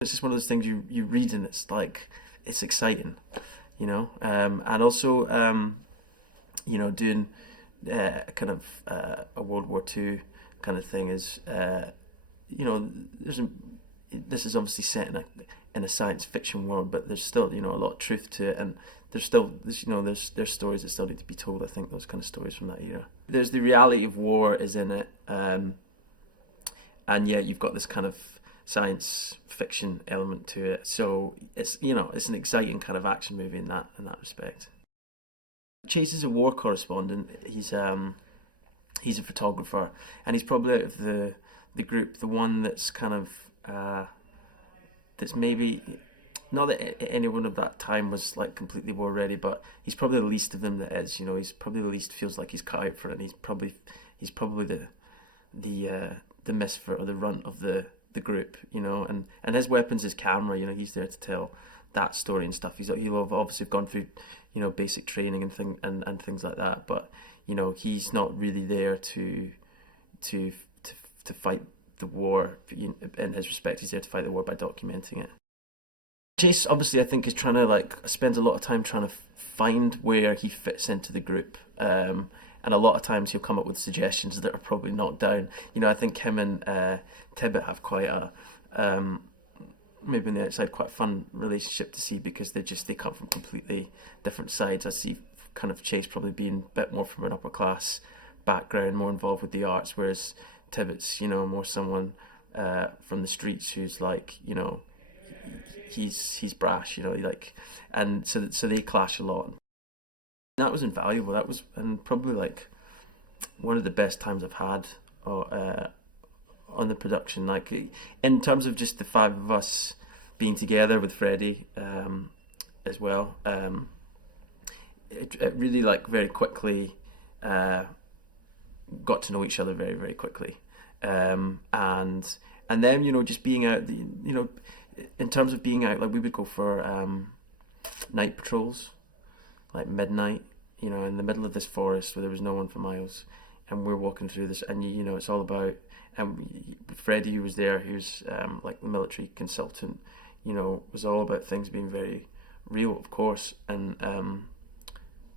It's just one of those things you read and it's like it's exciting, you know. And also doing kind of a World War II kind of thing is there's this is obviously set in a science fiction world, but there's still a lot of truth to it, and there's stories that still need to be told. I think those kind of stories from that era. There's the reality of war is in it, and yet you've got this kind of science fiction element to it. So it's an exciting kind of action movie in that respect. Chase is a war correspondent. He's a photographer, and he's probably out of the group the one that's kind of that's maybe not that anyone of that time was like completely war ready, but he's probably the least of them that is. He's probably the least feels like he's cut out for it. And he's probably the misfit or the runt of the group. And his weapon's his camera. He's there to tell that story and stuff. He'll obviously have gone through basic training and things like that, but he's not really there to fight the war. In his respect, he's there to fight the war by documenting it. Jace obviously I think is trying to spends a lot of time trying to find where he fits into the group, and a lot of times he'll come up with suggestions that are probably knocked down. I think him and Tibbet have quite a maybe on the outside quite a fun relationship to see, because they come from completely different sides. I see kind of Chase probably being a bit more from an upper class background, more involved with the arts, whereas Tibbet's more someone from the streets who's he's brash, and so they clash a lot. That was invaluable. That was and probably one of the best times I've had on the production. In terms of just the five of us being together with Freddie as well. It really very quickly got to know each other very, very quickly, and then just being out. In terms of being out, we would go for night patrols, midnight, in the middle of this forest where there was no one for miles, and we're walking through this, and it's all about. And Freddie, who was there, who's the military consultant, was all about things being very real, of course, and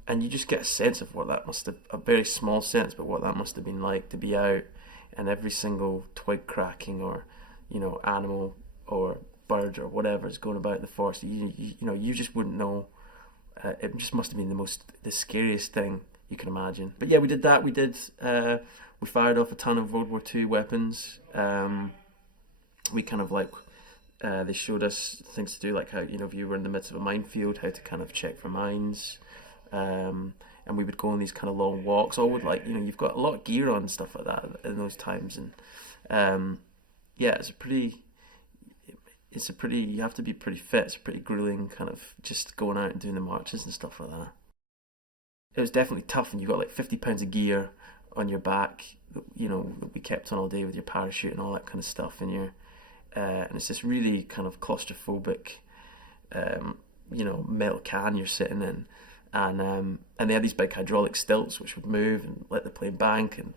you just get a sense of what that must have, a very small sense, but what that must have been like to be out, and every single twig cracking or animal or bird or whatever is going about in the forest. You just wouldn't know. It just must have been the scariest thing you can imagine. But yeah, we did that. We fired off a ton of World War II weapons. We kind of they showed us things to do, how if you were in the midst of a minefield, how to kind of check for mines. And we would go on these kind of long walks, all with you've got a lot of gear on and stuff like that in those times, and yeah, you have to be pretty fit. It's a pretty grueling kind of just going out and doing the marches and stuff like that. It was definitely tough, and you got 50 pounds of gear on your back, that we kept on all day with your parachute and all that kind of stuff, and and it's this really kind of claustrophobic, metal can you're sitting in, and they had these big hydraulic stilts which would move and let the plane bank, and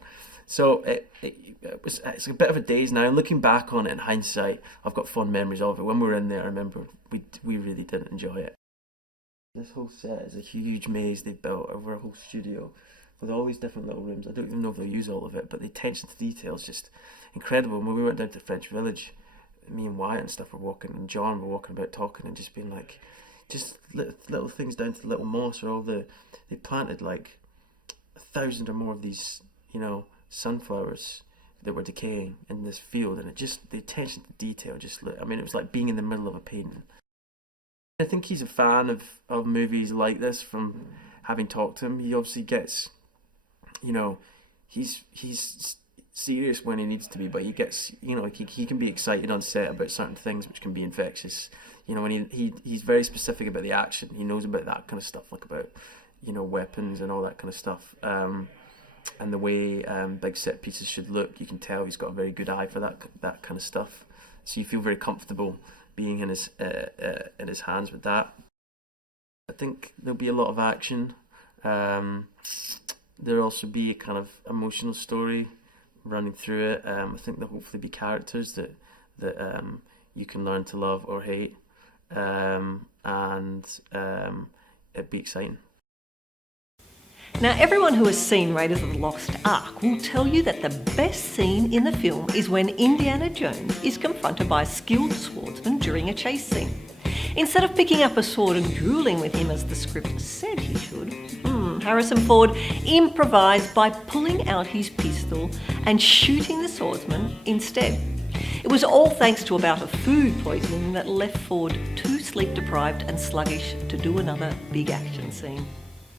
so it's a bit of a daze now. And looking back on it in hindsight, I've got fond memories of it. When we were in there, I remember we really didn't enjoy it. This whole set is a huge maze they built over a whole studio with all these different little rooms. I don't even know if they'll use all of it, but the attention to detail is just incredible. And when we went down to the French Village, me and Wyatt and stuff were walking, and John were walking about talking and just being just little things down to the little moss, or they planted 1,000 or more of these, sunflowers that were decaying in this field, and the attention to detail it was like being in the middle of a painting. I think he's a fan of movies like this from having talked to him. He obviously gets, he's serious when he needs to be, but he gets, he can be excited on set about certain things which can be infectious. When he's very specific about the action. He knows about that kind of stuff, about weapons and all that kind of stuff. And the way big set pieces should look, you can tell he's got a very good eye for that kind of stuff. So you feel very comfortable being in his hands with that. I think there'll be a lot of action. There'll also be a kind of emotional story running through it. I think there'll hopefully be characters that you can learn to love or hate, and it'd be exciting. Now, everyone who has seen Raiders of the Lost Ark will tell you that the best scene in the film is when Indiana Jones is confronted by a skilled swordsman during a chase scene. Instead of picking up a sword and dueling with him as the script said he should, Harrison Ford improvised by pulling out his pistol and shooting the swordsman instead. It was all thanks to a bout of food poisoning that left Ford too sleep-deprived and sluggish to do another big action scene.